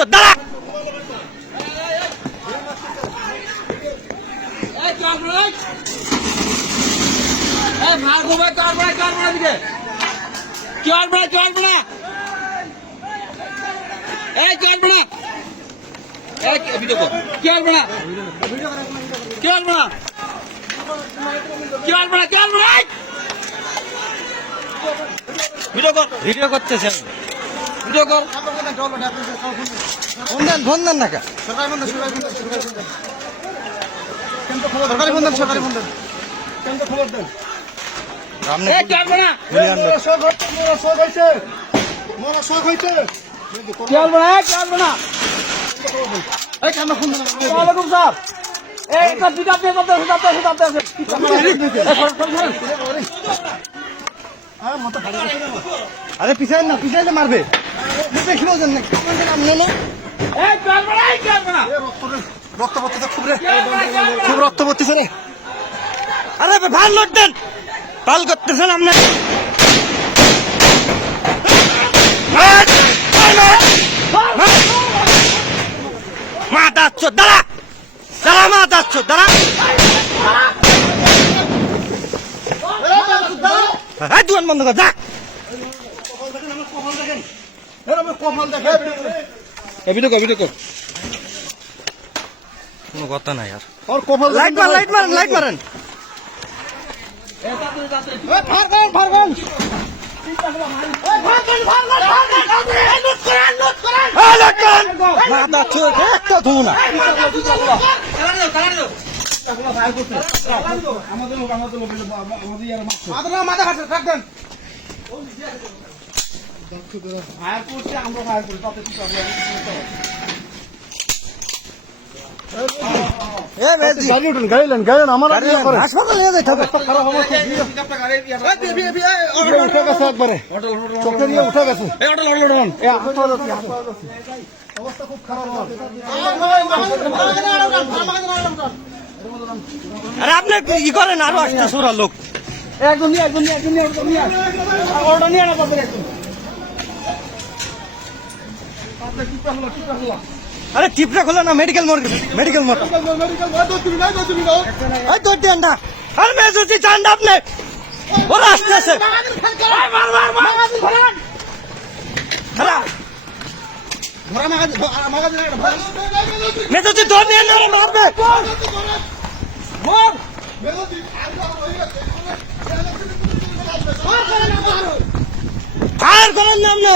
চোদ দাঁড়া। ভিডিও করতেছেন, ভিডিও কর, ফোন দেন না কা সরকারি বন্ধন সরকারি বন্ধন খবর দেন। আরে পিছাই না, পিছাইলে মারবে। রক্ত পড়তেছে খুব রক্ত পড়তেছে রে। আরে ভাল লোড দেন, পাল করতেছেন আপনি। মা দাচ্ছ দাঁড়া, দাঁড়া মা দাচ্ছ দাঁড়া। হ্যাঁ দোকান বন্ধ কর, যা। কোনো কথা নাই আর। লাইট মারেন, লাইট মারেন, লাইট মারেন। হাসপাতালে নিয়ে যেতে হবে। একবারে চোখে দিয়ে উঠে গেছে। অবস্থা খুব খারাপ। আরে আপনি ই করেন, আরো আসতে সোরা লোক। আরে টিপটা খোলা না, মেডিকেল মোড়, মেডিকেল মোড়। আরে মেজুতি চান আপনি, ওরা আসতেছে। মেজুতি ধর নিয়ে মারবে। ফায়ার করেন না আপনি।